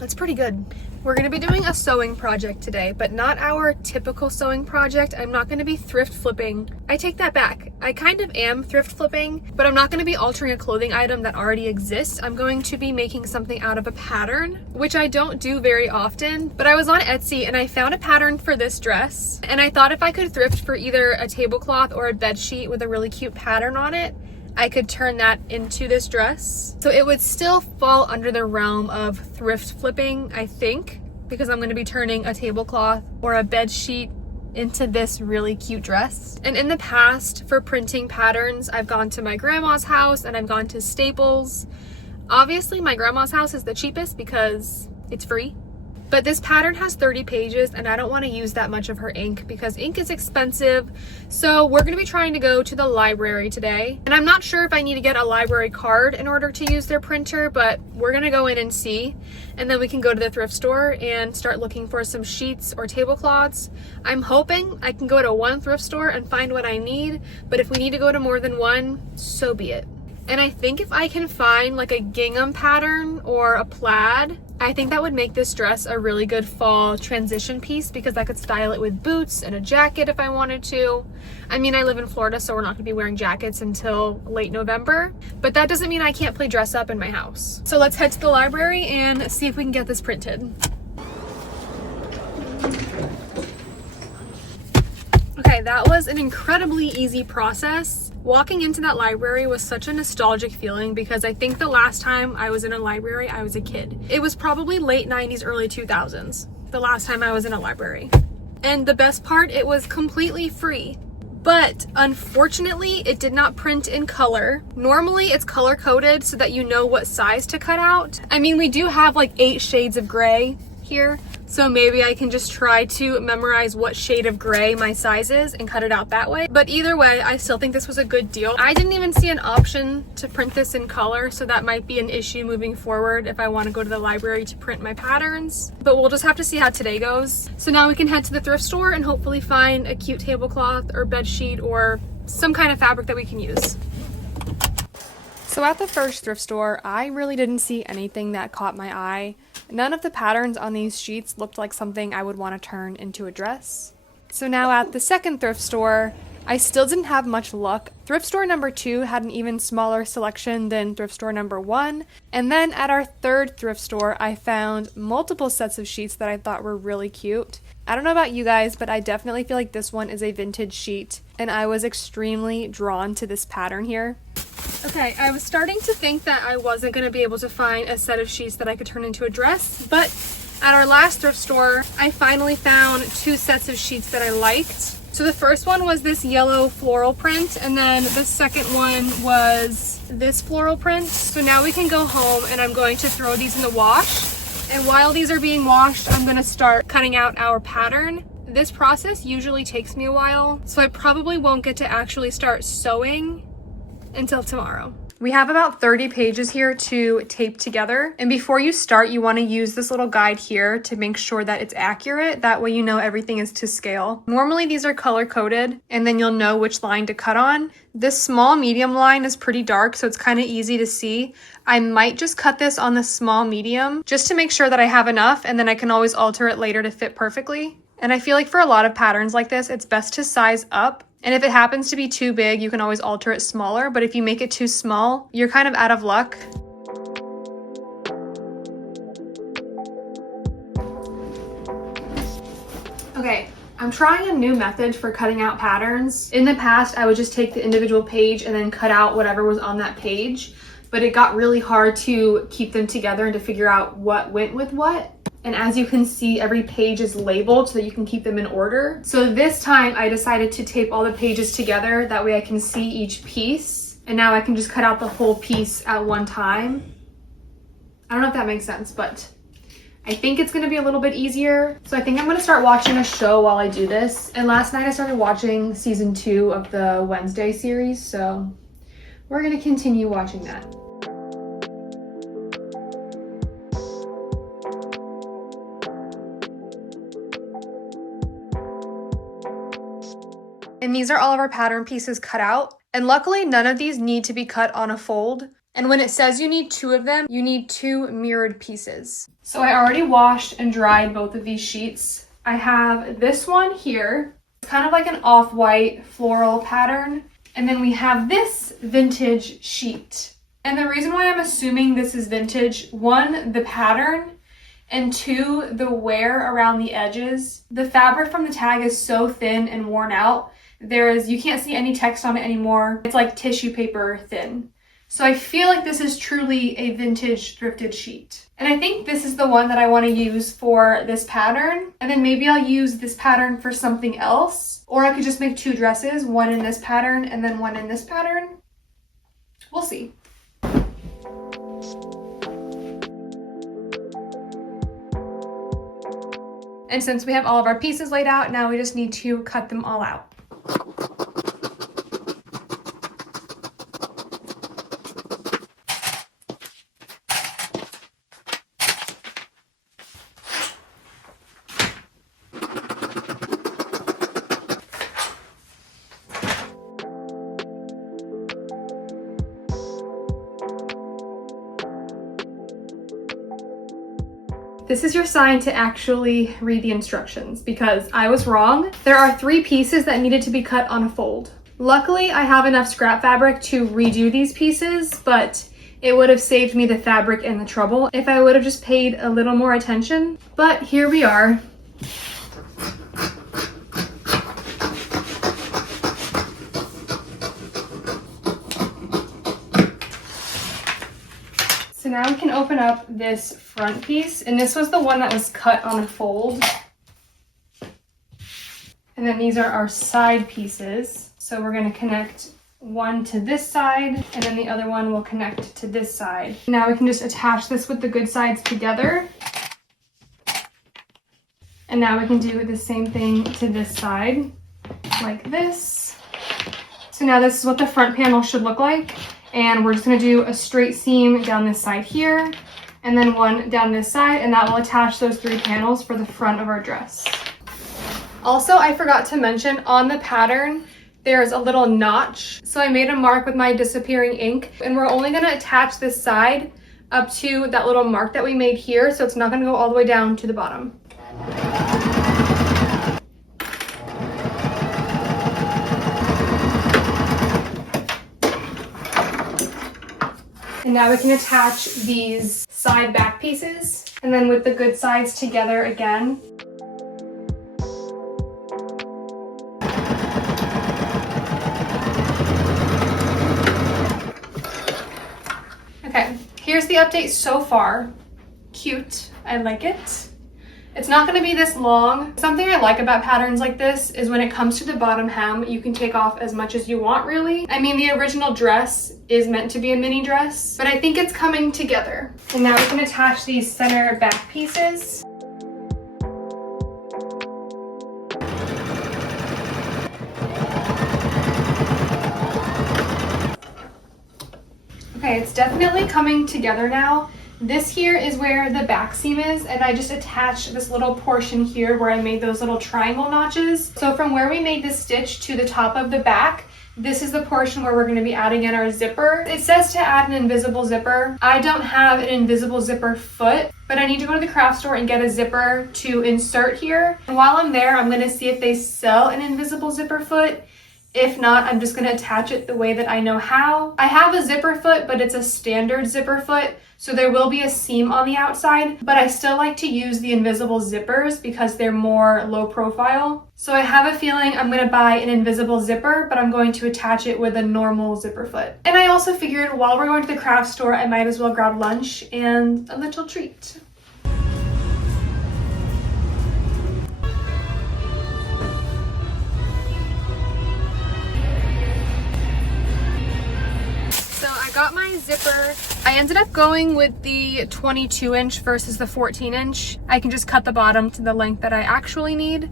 That's pretty good. We're gonna be doing a sewing project today, but not our typical sewing project. I'm not gonna be thrift flipping. I take that back. I kind of am thrift flipping, but I'm not gonna be altering a clothing item that already exists. I'm going to be making something out of a pattern, which I don't do very often, but I was on Etsy and I found a pattern for this dress. And I thought if I could thrift for either a tablecloth or a bed sheet with a really cute pattern on it, I could turn that into this dress. So it would still fall under the realm of thrift flipping, I think, because I'm gonna be turning a tablecloth or a bed sheet into this really cute dress. And in the past, for printing patterns, I've gone to my grandma's house and I've gone to Staples. Obviously, my grandma's house is the cheapest because it's free. But this pattern has 30 pages and I don't want to use that much of her ink because ink is expensive. So we're going to be trying to go to the library today. And I'm not sure if I need to get a library card in order to use their printer, but we're going to go in and see. And then we can go to the thrift store and start looking for some sheets or tablecloths. I'm hoping I can go to one thrift store and find what I need, but if we need to go to more than one, so be it. And I think if I can find like a gingham pattern or a plaid, I think that would make this dress a really good fall transition piece because I could style it with boots and a jacket if I wanted to. I mean, I live in Florida, so we're not gonna be wearing jackets until late November, but that doesn't mean I can't play dress up in my house. So let's head to the library and see if we can get this printed. Okay, that was an incredibly easy process. Walking into that library was such a nostalgic feeling because I think the last time I was in a library, I was a kid. It was probably late 90s, early 2000s, the last time I was in a library. And the best part, it was completely free. But unfortunately, it did not print in color. Normally, it's color coded so that you know what size to cut out. I mean, we do have like 8 shades of gray here. So maybe I can just try to memorize what shade of gray my size is and cut it out that way. But either way, I still think this was a good deal. I didn't even see an option to print this in color, so that might be an issue moving forward if I want to go to the library to print my patterns. But we'll just have to see how today goes. So now we can head to the thrift store and hopefully find a cute tablecloth or bed sheet or some kind of fabric that we can use. So at the first thrift store, I really didn't see anything that caught my eye. None of the patterns on these sheets looked like something I would want to turn into a dress. So now at the second thrift store, I still didn't have much luck. Thrift store number 2 had an even smaller selection than thrift store number 1. And then at our third thrift store, I found multiple sets of sheets that I thought were really cute. I don't know about you guys, but I definitely feel like this one is a vintage sheet, and I was extremely drawn to this pattern here. Okay, I was starting to think that I wasn't going to be able to find a set of sheets that I could turn into a dress, but at our last thrift store, I finally found 2 sets of sheets that I liked. So the first one was this yellow floral print, and then the second one was this floral print. So now we can go home and I'm going to throw these in the wash. And while these are being washed, I'm going to start cutting out our pattern. This process usually takes me a while, so I probably won't get to actually start sewing until tomorrow. We have about 30 pages here to tape together. And before you start, you want to use this little guide here to make sure that it's accurate. That way you know everything is to scale. Normally these are color coded and then you'll know which line to cut on. This small medium line is pretty dark, so it's kind of easy to see. I might just cut this on the small medium just to make sure that I have enough, and then I can always alter it later to fit perfectly. And I feel like for a lot of patterns like this, it's best to size up. And if it happens to be too big, you can always alter it smaller. But if you make it too small, you're kind of out of luck. Okay, I'm trying a new method for cutting out patterns. In the past, I would just take the individual page and then cut out whatever was on that page. But it got really hard to keep them together and to figure out what went with what. And as you can see, every page is labeled so that you can keep them in order. So this time I decided to tape all the pages together. That way I can see each piece. And now I can just cut out the whole piece at one time. I don't know if that makes sense, but I think it's gonna be a little bit easier. So I think I'm gonna start watching a show while I do this. And last night I started watching season 2 of the Wednesday series. So we're gonna continue watching that. And these are all of our pattern pieces cut out. And luckily, none of these need to be cut on a fold. And when it says you need 2 of them, you need 2 mirrored pieces. So I already washed and dried both of these sheets. I have this one here. It's kind of like an off-white floral pattern. And then we have this vintage sheet. And the reason why I'm assuming this is vintage, 1, the pattern, and 2, the wear around the edges. The fabric from the tag is so thin and worn out. You can't see any text on it anymore. It's like tissue paper thin. So I feel like this is truly a vintage thrifted sheet. And I think this is the one that I want to use for this pattern. And then maybe I'll use this pattern for something else. Or I could just make 2 dresses, one in this pattern and then one in this pattern. We'll see. And since we have all of our pieces laid out, now we just need to cut them all out. This is your sign to actually read the instructions because I was wrong. There are 3 pieces that needed to be cut on a fold. Luckily, I have enough scrap fabric to redo these pieces, but it would have saved me the fabric and the trouble if I would have just paid a little more attention. But here we are. So now we can open up this front piece, and this was the one that was cut on a fold. And then these are our side pieces. So we're going to connect one to this side, and then the other one will connect to this side. Now we can just attach this with the good sides together. And now we can do the same thing to this side, like this. So now this is what the front panel should look like. And we're just going to do a straight seam down this side here, and then one down this side, and that will attach those 3 panels for the front of our dress. Also, I forgot to mention on the pattern, there's a little notch. So I made a mark with my disappearing ink, and we're only going to attach this side up to that little mark that we made here, so it's not going to go all the way down to the bottom. And now we can attach these side back pieces, and then with the good sides together again. Okay, here's the update so far. Cute, I like it. It's not going to be this long. Something I like about patterns like this is when it comes to the bottom hem, you can take off as much as you want, really. I mean, the original dress is meant to be a mini dress, but I think it's coming together. And now we can attach these center back pieces. Okay, it's definitely coming together now. This here is where the back seam is, and I just attached this little portion here where I made those little triangle notches. So from where we made this stitch to the top of the back, this is the portion where we're going to be adding in our zipper. It says to add an invisible zipper. I don't have an invisible zipper foot, but I need to go to the craft store and get a zipper to insert here. And while I'm there, I'm going to see if they sell an invisible zipper foot. If not, I'm just going to attach it the way that I know how. I have a zipper foot, but it's a standard zipper foot, so there will be a seam on the outside, but I still like to use the invisible zippers because they're more low profile. So I have a feeling I'm going to buy an invisible zipper, but I'm going to attach it with a normal zipper foot. And I also figured while we're going to the craft store, I might as well grab lunch and a little treat. Got my zipper. I ended up going with the 22-inch versus the 14-inch. I can just cut the bottom to the length that I actually need.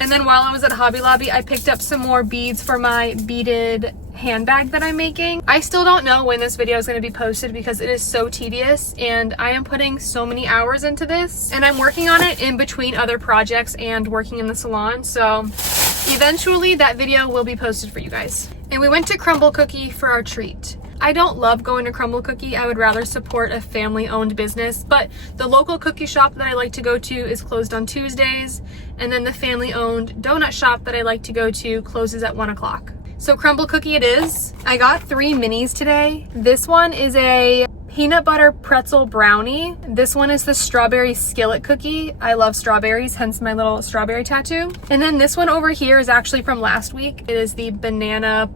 And then while I was at Hobby Lobby, I picked up some more beads for my beaded handbag that I'm making. I still don't know when this video is going to be posted because it is so tedious and I am putting so many hours into this, and I'm working on it in between other projects and working in the salon. So eventually that video will be posted for you guys. And we went to Crumble Cookie for our treat. I don't love going to Crumble Cookie. I would rather support a family-owned business, but the local cookie shop that I like to go to is closed on Tuesdays, and then the family-owned donut shop that I like to go to closes at 1 o'clock. So Crumble Cookie it is. I got 3 minis today. This one is a peanut butter pretzel brownie. This one is the strawberry skillet cookie. I love strawberries, hence my little strawberry tattoo. And then this one over here is actually from last week. It is the banana,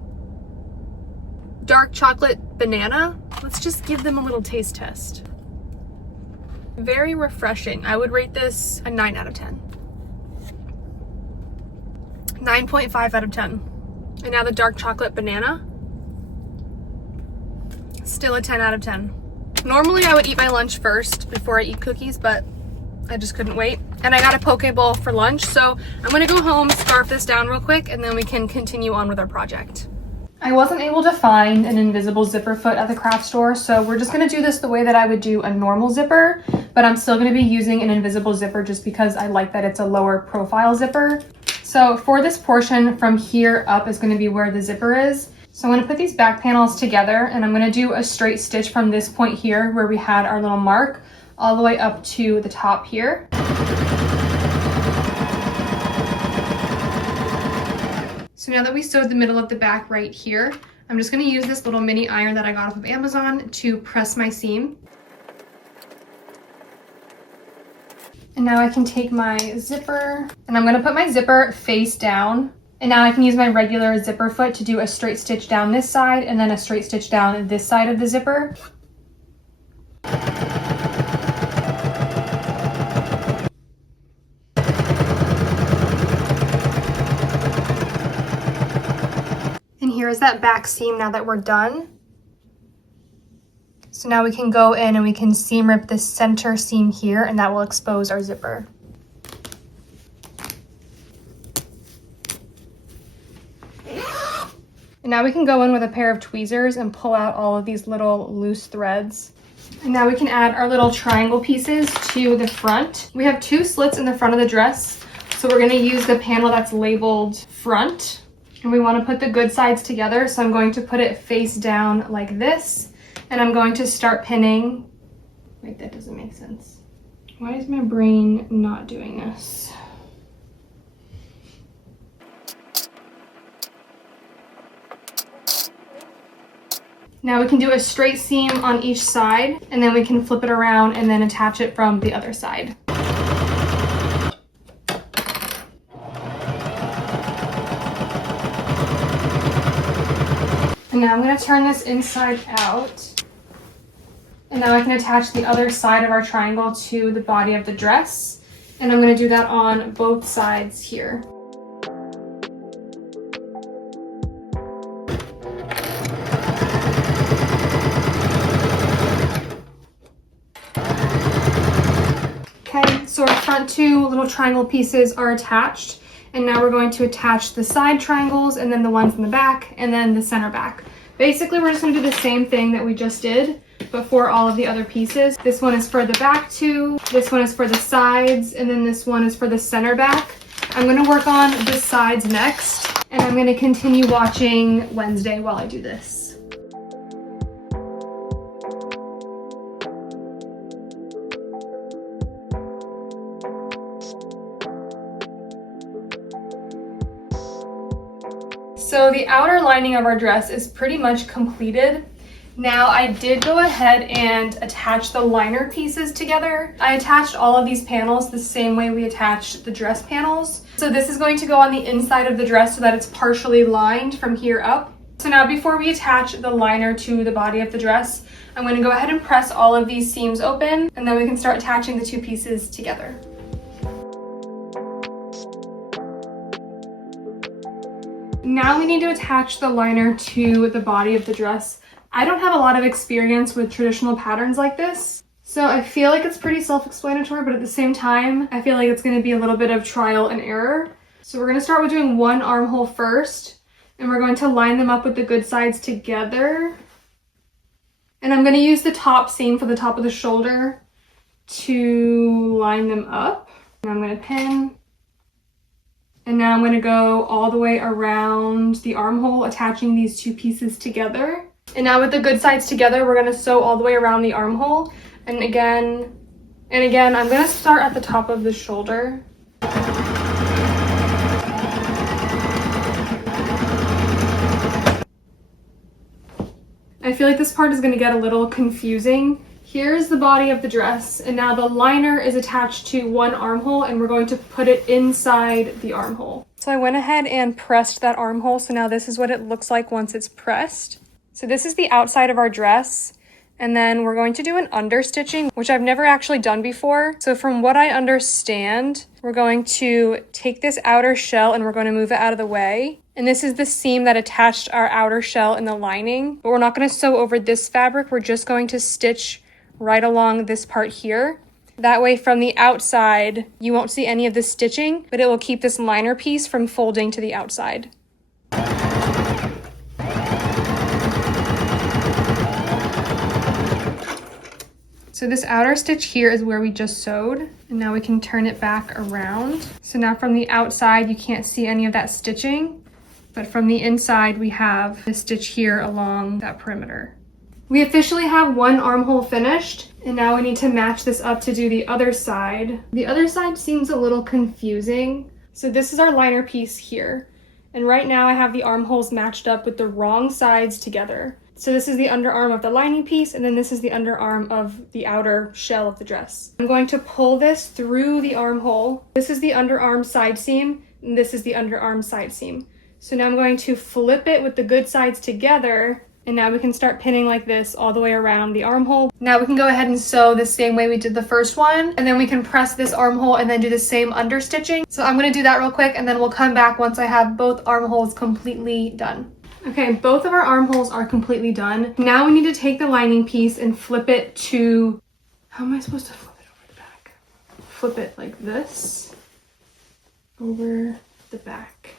dark chocolate banana. Let's just give them a little taste test. Very refreshing. I would rate this a 9 out of 10. 9.5 out of 10. And now the dark chocolate banana, still a 10 out of 10. Normally I would eat my lunch first before I eat cookies, but I just couldn't wait. And I got a poke bowl for lunch, so I'm gonna go home, scarf this down real quick, and then we can continue on with our project. I wasn't able to find an invisible zipper foot at the craft store, so we're just gonna do this the way that I would do a normal zipper, but I'm still gonna be using an invisible zipper just because I like that it's a lower profile zipper. So for this portion from here up is gonna be where the zipper is. So I'm gonna put these back panels together, and I'm gonna do a straight stitch from this point here where we had our little mark all the way up to the top here. So now that we sewed the middle of the back right here, I'm just gonna use this little mini iron that I got off of Amazon to press my seam. And now I can take my zipper, and I'm gonna put my zipper face down. And now I can use my regular zipper foot to do a straight stitch down this side and then a straight stitch down this side of the zipper. And here's that back seam now that we're done. So now we can go in and we can seam rip this center seam here, and that will expose our zipper. And now we can go in with a pair of tweezers and pull out all of these little loose threads. And now we can add our little triangle pieces to the front. We have 2 slits in the front of the dress, so we're gonna use the panel that's labeled front. And we wanna put the good sides together, so I'm going to put it face down like this. And I'm going to start pinning. Wait, that doesn't make sense. Why is my brain not doing this? Now we can do a straight seam on each side, and then we can flip it around and then attach it from the other side. And now I'm going to turn this inside out. And now I can attach the other side of our triangle to the body of the dress. And I'm going to do that on both sides here. Okay, so our front 2 little triangle pieces are attached. And now we're going to attach the side triangles and then the ones in the back and then the center back. Basically, we're just going to do the same thing that we just did, but for all of the other pieces. This one is for the back 2, this one is for the sides, and then this one is for the center back. I'm going to work on the sides next, and I'm going to continue watching Wednesday while I do this. So the outer lining of our dress is pretty much completed. Now I did go ahead and attach the liner pieces together. I attached all of these panels the same way we attached the dress panels. So this is going to go on the inside of the dress so that it's partially lined from here up. So now before we attach the liner to the body of the dress, I'm going to go ahead and press all of these seams open, and then we can start attaching the 2 pieces together. Now we need to attach the liner to the body of the dress. I don't have a lot of experience with traditional patterns like this, so I feel like it's pretty self-explanatory, but at the same time, I feel like it's going to be a little bit of trial and error. So we're going to start with doing one armhole first, and we're going to line them up with the good sides together. And I'm going to use the top seam for the top of the shoulder to line them up. And I'm going to pin. And now I'm going to go all the way around the armhole, attaching these 2 pieces together. And now with the good sides together, we're gonna sew all the way around the armhole. And again, I'm gonna start at the top of the shoulder. I feel like this part is gonna get a little confusing. Here's the body of the dress, and now the liner is attached to one armhole, and we're going to put it inside the armhole. So I went ahead and pressed that armhole, so now this is what it looks like once it's pressed. So this is the outside of our dress, and then we're going to do an understitching, which I've never actually done before. So from what I understand, we're going to take this outer shell and we're going to move it out of the way. And this is the seam that attached our outer shell in the lining, but we're not going to sew over this fabric. We're just going to stitch right along this part here. That way from the outside, you won't see any of the stitching, but it will keep this liner piece from folding to the outside. So this outer stitch here is where we just sewed, and now we can turn it back around. So now from the outside, you can't see any of that stitching, but from the inside, we have the stitch here along that perimeter. We officially have one armhole finished, and now we need to match this up to do the other side. The other side seems a little confusing. So this is our liner piece here, and right now I have the armholes matched up with the wrong sides together. So this is the underarm of the lining piece, and then this is the underarm of the outer shell of the dress. I'm going to pull this through the armhole. This is the underarm side seam, and this is the underarm side seam. So now I'm going to flip it with the good sides together, and now we can start pinning like this all the way around the armhole. Now we can go ahead and sew the same way we did the first one, and then we can press this armhole and then do the same understitching. So I'm gonna do that real quick, and then we'll come back once I have both armholes completely done. Okay, both of our armholes are completely done. Now we need to take the lining piece and flip it to, how am I supposed to flip it over the back? Flip it like this, over the back.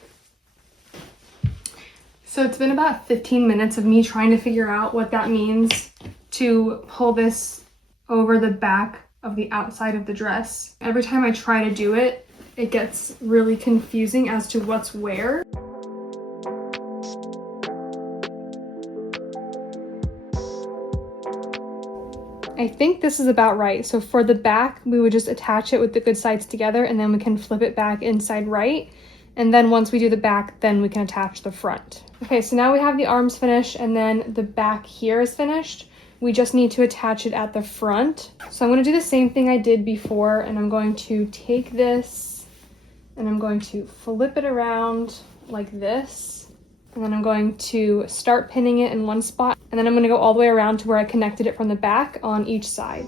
So it's been about 15 minutes of me trying to figure out what that means to pull this over the back of the outside of the dress. Every time I try to do it, it gets really confusing as to what's where. I think this is about right. So for the back, we would just attach it with the good sides together, and then we can flip it back inside right. And then once we do the back, then we can attach the front. Okay, so now we have the arms finished, and then the back here is finished. We just need to attach it at the front. So I'm gonna do the same thing I did before, and I'm going to take this and I'm going to flip it around like this. And then I'm going to start pinning it in one spot, and then I'm gonna go all the way around to where I connected it from the back on each side.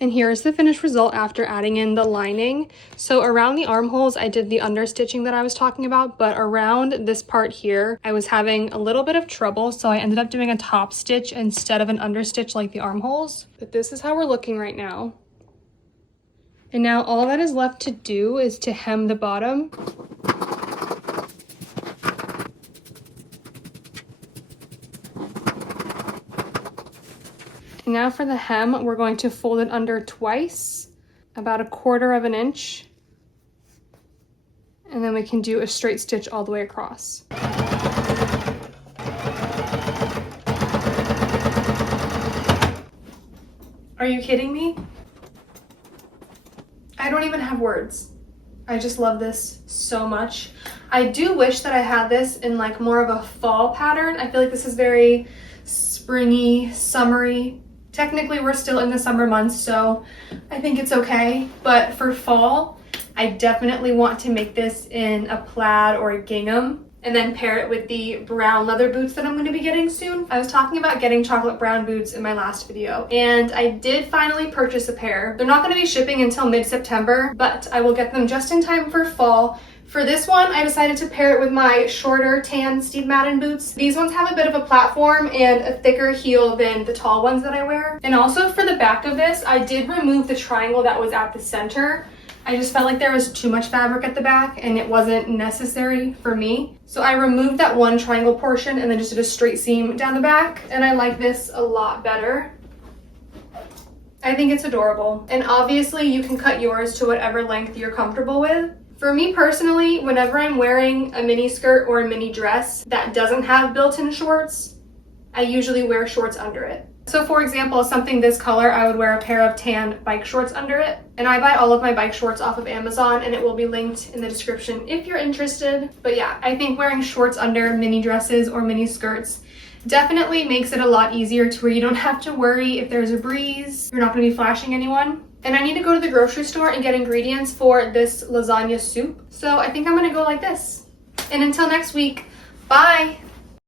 And here's the finished result after adding in the lining. So around the armholes, I did the understitching that I was talking about, but around this part here, I was having a little bit of trouble, so I ended up doing a top stitch instead of an understitch like the armholes. But this is how we're looking right now. And now all that is left to do is to hem the bottom. Now for the hem, we're going to fold it under twice, about 1/4 inch, and then we can do a straight stitch all the way across. Are you kidding me? I don't even have words. I just love this so much. I do wish that I had this in like more of a fall pattern. I feel like this is very springy, summery. Technically, we're still in the summer months, so I think it's okay. But for fall, I definitely want to make this in a plaid or a gingham, and then pair it with the brown leather boots that I'm going to be getting soon. I was talking about getting chocolate brown boots in my last video, and I did finally purchase a pair. They're not going to be shipping until mid-September, but I will get them just in time for fall. For this one, I decided to pair it with my shorter tan Steve Madden boots. These ones have a bit of a platform and a thicker heel than the tall ones that I wear. And also for the back of this, I did remove the triangle that was at the center. I just felt like there was too much fabric at the back and it wasn't necessary for me. So I removed that one triangle portion and then just did a straight seam down the back. And I like this a lot better. I think it's adorable. And obviously you can cut yours to whatever length you're comfortable with. For me personally, whenever I'm wearing a mini skirt or a mini dress that doesn't have built-in shorts, I usually wear shorts under it. So for example, something this color, I would wear a pair of tan bike shorts under it. And I buy all of my bike shorts off of Amazon, and it will be linked in the description if you're interested. But yeah, I think wearing shorts under mini dresses or mini skirts definitely makes it a lot easier to where you don't have to worry if there's a breeze, you're not going to be flashing anyone. And I need to go to the grocery store and get ingredients for this lasagna soup. So I think I'm going to go like this. And until next week, bye!